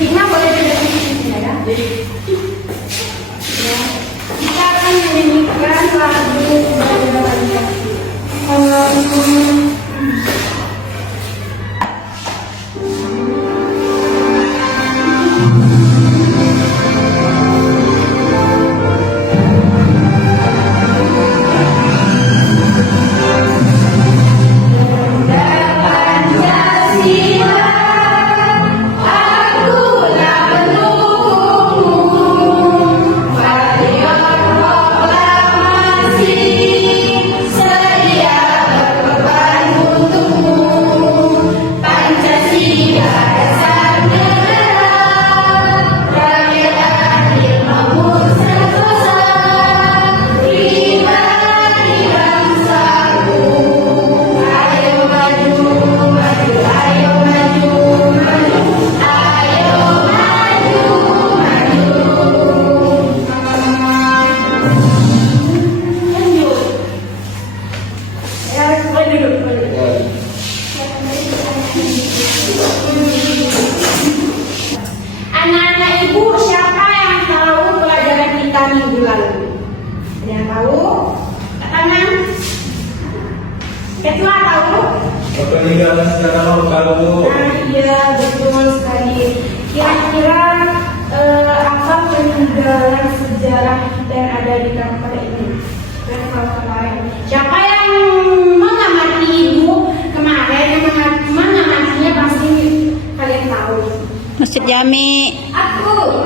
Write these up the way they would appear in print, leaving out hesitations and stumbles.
Hikmah boleh duduk di sini ya. Kita akan menyanyikan lagu anak-anak ibu, siapa yang tahu pelajaran kita minggu lalu? Ada yang tahu? Tangan. Ketua tahu? Peninggalan sejarah lokal, Bu. Nah, iya betul sekali. Kira-kira apa peninggalan sejarah yang ada di kantor ini? Dan kalau kemarin, siapa yang mengamati ibu kemarin yang mengamatinya pasti kalian tahu. Masjid Jami. Aku,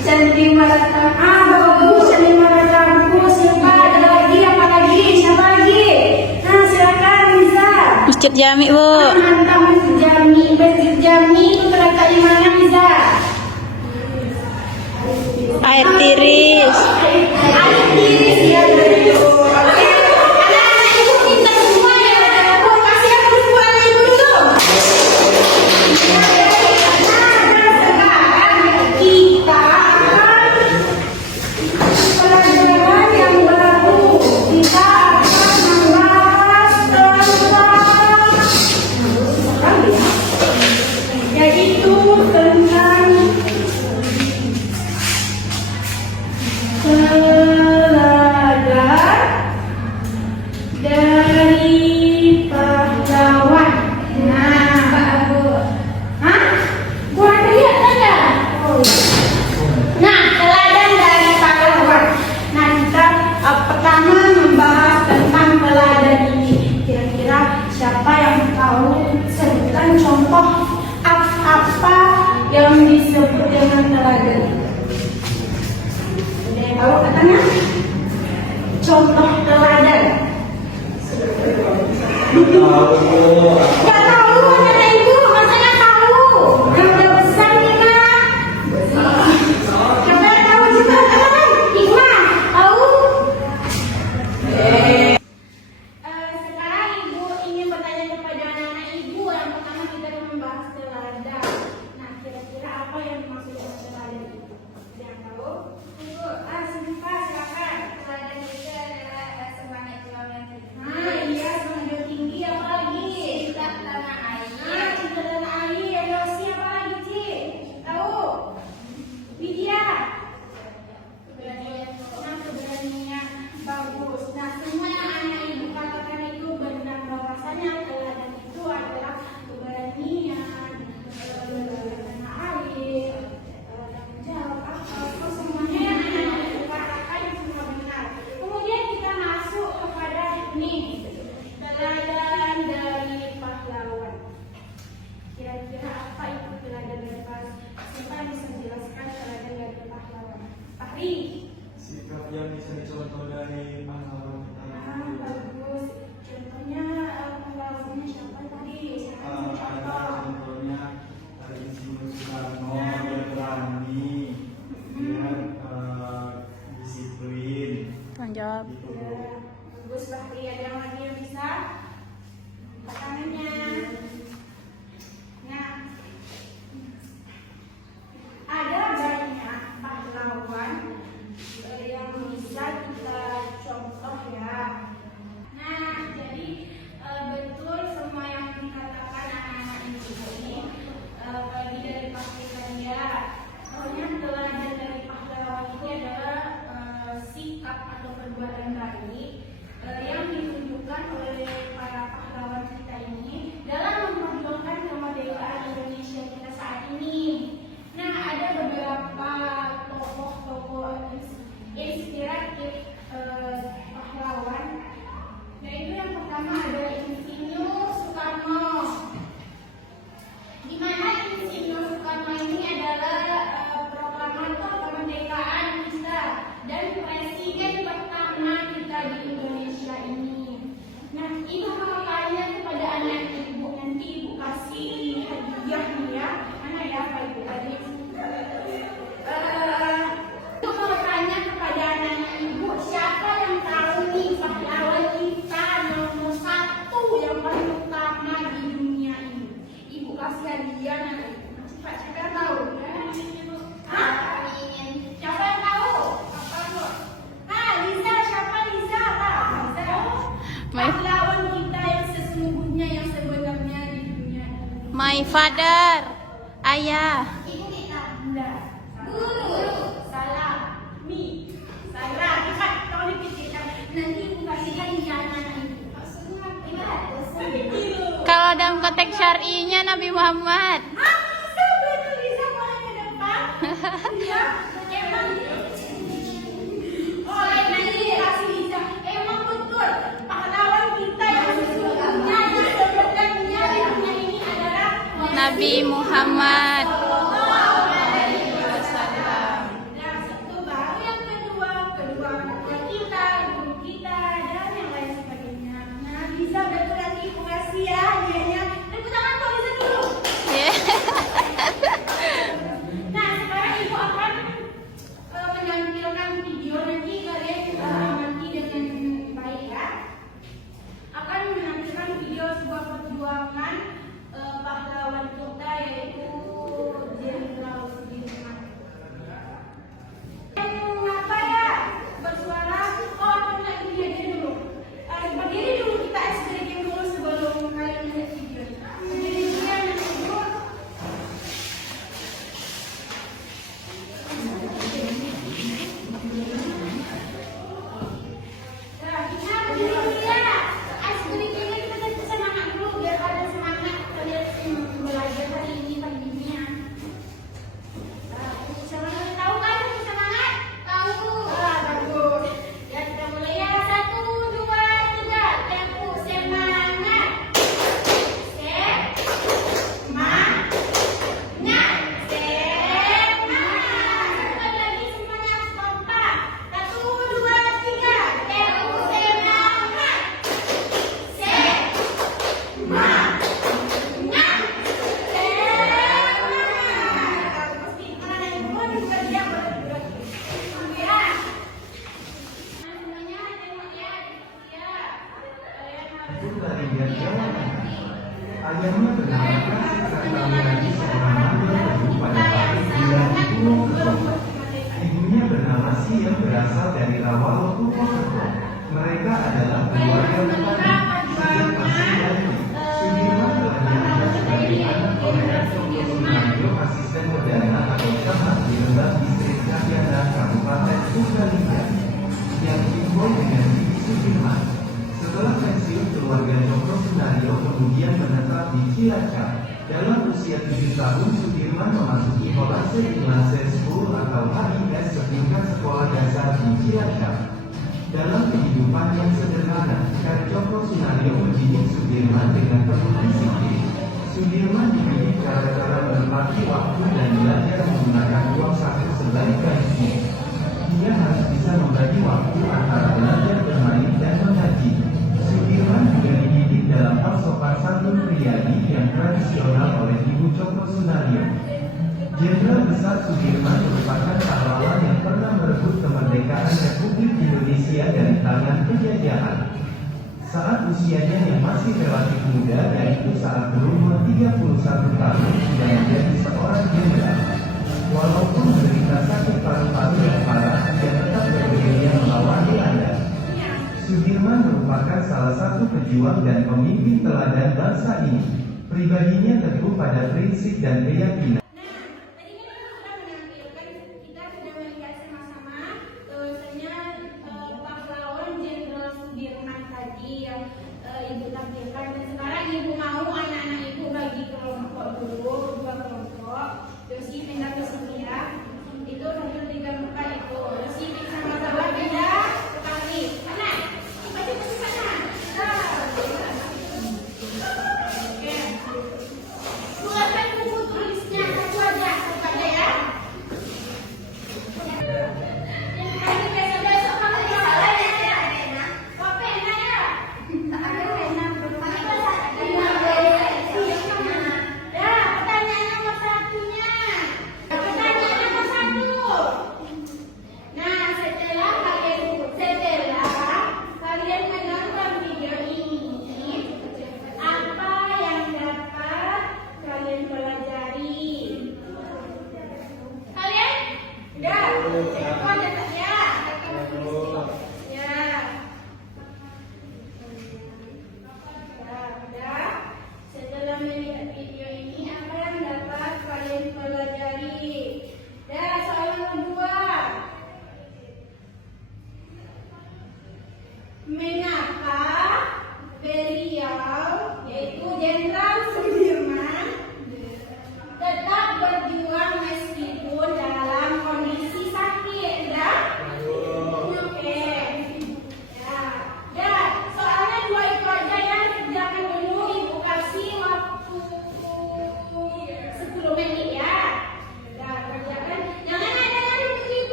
Candi Marata. Bagus, Candi Marata. Bagus, siapa? Ada lagi, apa lagi? Siapa lagi? Nah, silakan Liza. Masjid Jami, Bu. Mantap, Masjid Jami. Masjid Jami itu terletak di mana, Liza? Air tiris. Air tiris, ya betul. Oke. Anak-anak ibu kita semua ya. Aku kasih aku suara ibu dulu. Kita akan pelajaran yang baru. Kita akan membahas tentang yaitu tentang teladan dari pahlawan. Nah, hah? Gua ada lihat ada. Nah, teladan dari pahlawan. Nah, kita pertama membahas tentang teladan ini. Kira-kira siapa yang tahu sebutkan contoh apa yang disebut dengan teladan? Ada yang tahu katanya? Contoh teladan. Tahu, Bu. Gak tahu, anak ibu, masa gak tahu? Yang udah besar nih, Kak. Siapa yang tahu juga? Teman-teman, Hikmah, tahu? Sekarang ibu ingin bertanya kepada anak-anak ibu. Yang pertama kita akan membahas teladan. Nah, kira-kira apa yang dimaksud dengan teladan itu? Ada yang tahu? Ibu, silakan. Teladan itu adalah semangat juang yang tinggi. Nah, iya, semangat juang tinggi. Apa lagi? Sikap My father. Ayah. Ibu kita. Bunda. Guru. Salah. Mi. Salah. Cepat. Tolong dipikirkan. Nanti ibu kasihkan di anak-anak ibu. Maksudnya ingat. Kalau dalam konteks syar'inya Nabi Muhammad. Bisa betul bisa boleh ke depan. Ya. Emang. Oh, nanti kasih bisa. Emang betul. Pahlawan kita yang sesungguhnya yang sebenarnya ibunya ini adalah Nabi Muhammad. Nah, satu baru yang kedua kita, guru kita, dan yang lain sebagainya. Nah, bisa betul nanti ibu kasih ya, hadiahnya. Tepuk tangan kok bisa dulu. Yeah. Nah, sekarang ibu akan menampilkan video nanti kalian amati dengan baik ya. Akan menampilkan video sebuah perjuangan pahlawan kita yaitu Jenderal Sudirman. Mengapa ya bersuara? Oh, kita berdiri dulu. Berdiri dulu kita ekspresi dulu sebelum kalian melihat video. Berdiri dulu ya, dulu. Nah, kita berdiri dulu ya. Ekspresi kita jadi semangat dulu biar ada semangat kalian belajar hari ini paginya. Semangat tahu kan semangat? Tahu. Bagus. Ya kita mulai ya. 1, 2, 3. Tempo semangat. Semangat. Sekali lagi semuanya kompak. 1, 2, 3. Tempo semangat. Semangat. Itu dari dia Jawa Tengah. Ayahnya bernama Kasih serta menjadi seorang mandor teguh pada tahun 90 tersebut. Ibunya bernama Siem berasal dari Rawalo Purwokerto. Mereka adalah keluarga petani. Sejak masih bayi, Sudirman telah diangkat sebagai anak oleh Cokro Sunaryo, asisten perdana atau camat di Lembah Distrik Karyana, Kabupaten Purbalingga, yang diboy dengan Bibi Sudirman. Setelah pensiun, keluarga Cokro Sunaryo kemudian menetap di Cilacap. Dalam usia 7 tahun, Sudirman memasuki Holase Inlase School atau HIS setingkat sekolah dasar di Cilacap. Dalam kehidupan yang sederhana, Kak Cokro Sunaryo mendidik Sudirman dengan penuh disiplin. Sudirman dididik cara-cara menempati waktu dan belajar menggunakan uang saku sebaik-baiknya. Dia harus bisa membagi waktu antara belajar, bermain, dan mengaji. Sudirman juga dididik dalam hal sopan santun pribadi yang tradisional oleh Ibu Cokro Sunaryo. Jenderal Besar Sudirman merupakan pahlawan yang pernah merebut kemerdekaan Republik Indonesia dari tangan penjajahan. Saat usianya yang masih relatif muda, yaitu saat berumur 31 tahun, sudah menjadi seorang jenderal. Walaupun menderita sakit paru-paru yang parah, dia tetap bergerilya melawan Belanda. Sudirman merupakan salah satu pejuang dan pemimpin teladan bangsa ini. Pribadinya teguh pada prinsip dan keyakinan. Kita sudah melihat sama-sama bahwasanya pahlawan Jenderal Sudirman tadi yang ibu tampilkan, dan sekarang ibu mau anak-anak ibu bagi kelompok dulu, 2 kelompok. Yosi pindah ke sini ya. Itu sambil 3 muka itu. Yosi sama-sama pindah ke kaki. Mana? Baca ke sana. Oke. Buatkan buku tulisnya.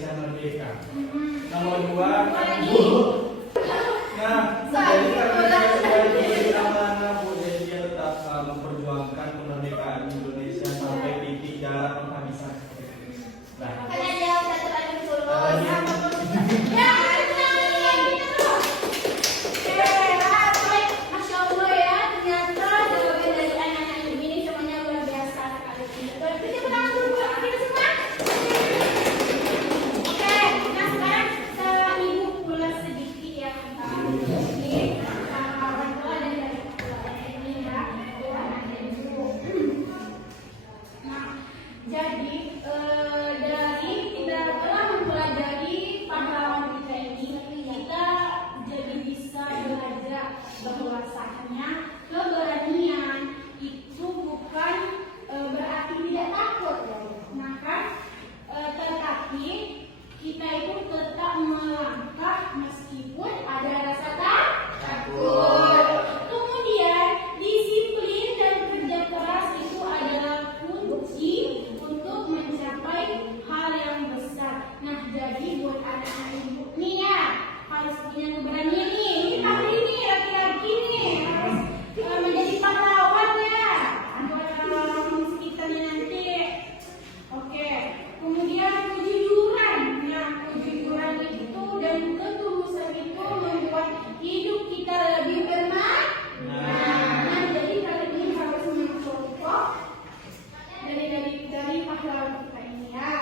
Indonesia merdeka. Nomor 2, nah, jadi karena dia sudah diberi amanah Bu, jadi dia tetap memperjuangkan kemerdekaan Indonesia sampai titik darah penghabisan. Nah, Karena dia udah terlanjur lulus. Masya Allah ya, ternyata jawaban dari anak-anak ibu ini semuanya luar biasa sekali. Berarti pertama dulu buat kita semua. Oke, nah sekarang setelah ibu pulas sedikit ya tentang ini, orang tua dan dari ini ya, anak ibu. Nah, jadi dari kita telah mempelajari pahlawan kita ini, kita jadi bisa belajar bahwasanya keberanian itu bukan berarti tidak takut, maka tetapi kita itu tetap melangkah meskipun ada rasa takut. Kemudian disiplin dan kerja keras itu adalah kunci untuk mencapai hal yang besar. Nah, jadi buat anak-anak ibu nih ya, harus punya keberanian nih. Ini hari ini laki-laki nih harus menjadi pahlawan ya buat kita nih nanti. Oke, kemudian kejujuran. Nah, kejujuran itu dan ketulusan itu membuat hidup kita lebih bermakna. Jadi kalian ini harus mencontoh dari pahlawan kita ini ya.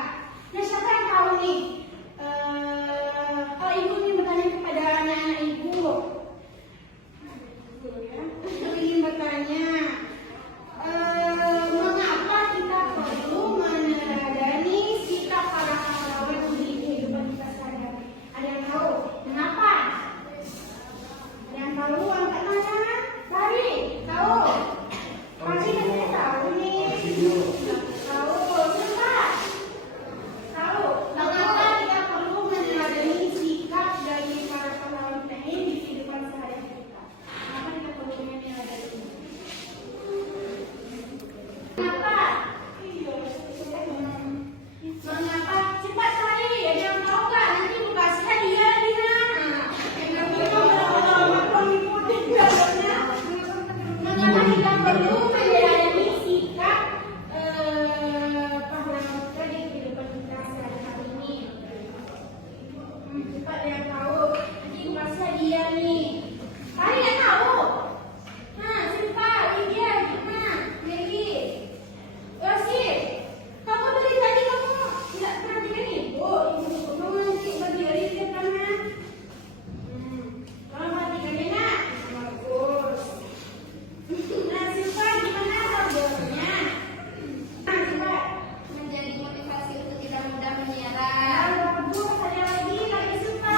Nah, siapa yang tahu nih? Kalau ibu ingin bertanya kepada anak-anak ibu, ibu ingin bertanya, mengapa kita perlu meneladani sikap para pahlawan di kehidupan kita sehari-hari? Ada yang tahu? Kenapa? Ada yang tahu? Angkat tangan. Bari, tahu? Bari nanti tahu nih. Tahu? Siapa? Tahu? Mengapa kita perlu meneladani sikap dari para pahlawan kita ini di kehidupan sehari-hari kita? Kenapa kita perlu meneladani? Kenapa? Mengapa? Cepat sekali, ada yang tahu nggak? Nanti ibu kasih hadiah lagi nah. Mengapa kita perlu meneladani sikap pahlawan kita di kehidupan kita sehari-hari ini? Cepat ada yang tahu. Nanti ibu kasih hadiah nih. Ada yang tahu? Nah, siapa? Lydia, Gimna, Mary, Rosie. Kamu dari tadi kamu tidak perhatikan ibu. Ibu nanti berdiri di tangan. Kamu perhatikan ya nak? Bagus. Nah, siapa gimana kabarnya? Nah, siapa? Menjadi motivasi untuk tidak mudah menyerah. Bagus. Ada lagi kata siapa?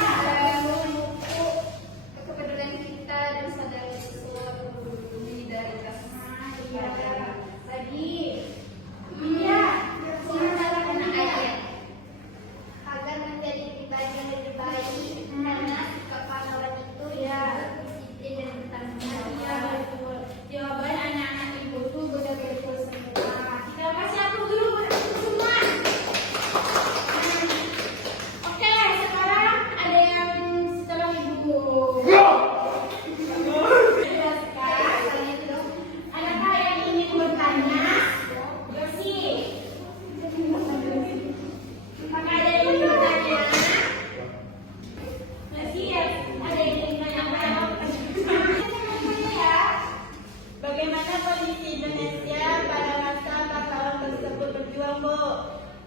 Kepedulian kita dan sadari solidaritas. Iya. Lagi. Iya. Sementara Anak anak ayat agar menjadi pribadi yang lebih baik karena sikap pahlawan itu Ya. disiplin dan bertanggung Iya jawab. betul. Jawaban anak-anak ibu tuh betul-betul semua. Kita kasih aku dulu semua. Oke, sekarang ada yang setelah ibu. Sekarang adakah yang ingin bertanya? Bersih. Apakah ada yang ingin bertanya? Bersih ya. Ada yang ingin bertanya? Ya. Bagaimana kondisi Indonesia pada masa pahlawan tersebut berjuang, Bu?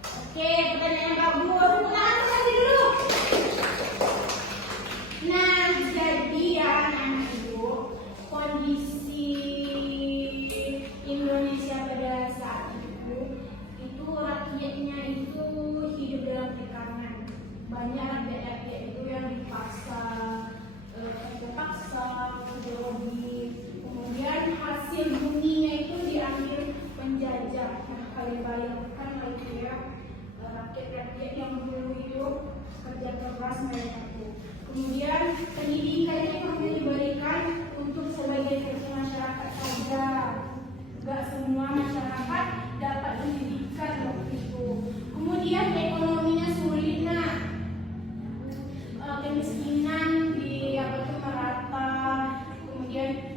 Oke, pertanyaan Kak Bu. Tangan kasih dulu. Nah, jadi ya anak ibu, kondisi Indonesia pada saat itu rakyatnya itu hidup dalam tekanan. Banyak rakyat-rakyat itu yang dipaksa, terpaksa, lobby. Kemudian hasil buminya itu diambil penjajah. Nah, kalian bayangkan lagi ya, rakyat-rakyat yang dulu itu kerja keras mereka itu. Kemudian pendidikan itu hanya diberikan untuk sebagian kecil masyarakat saja. Gak semua masyarakat dapat pendidikan waktu itu. Kemudian ekonominya sulit. Nah,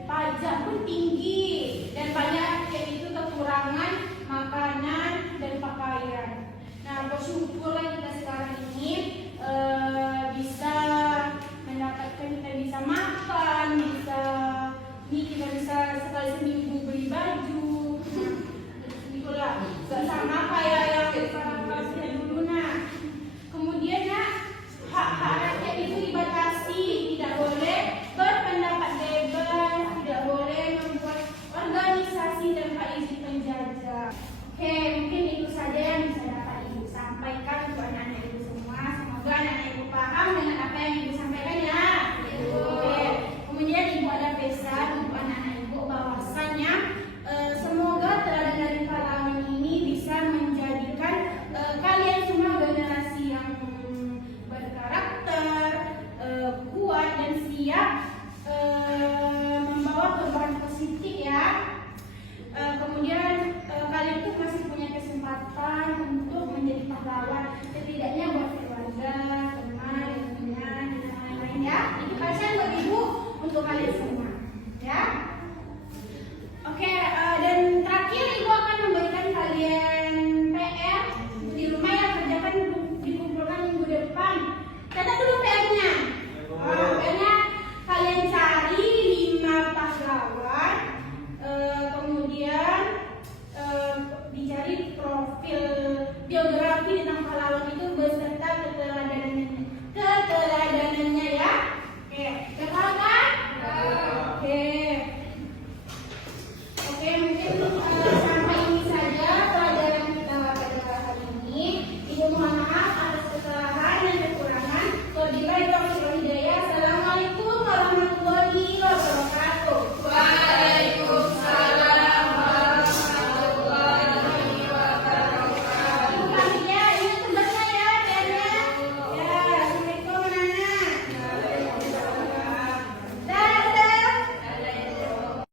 pajak pun tinggi dan banyak yaitu kekurangan makanan dan pakaian. Nah, bersyukurlah kita sekarang ini bisa mendapatkan, kita bisa makan, kita bisa sekali seminggu beli baju. Itulah gak sama kayak yang para dulu. Nah, kemudian hak-hak rakyat itu dibatasi, tidak boleh berpendapat bebas, tidak boleh membuat organisasi tanpa izin penjajah. Oke, mungkin itu saja yang bisa dapat Ibu sampaikan untuk anak-anak Ibu semua. Semoga anak-anak Ibu paham dengan apa yang Ibu sampaikan ya. Oke. Kemudian Ibu ada pesan untuk anak-anak Ibu bahwasannya semoga teladan dari kalangan ini bisa menjadikan kalian semua generasi yang berkarakter, kuat dan siap membawa perubahan positif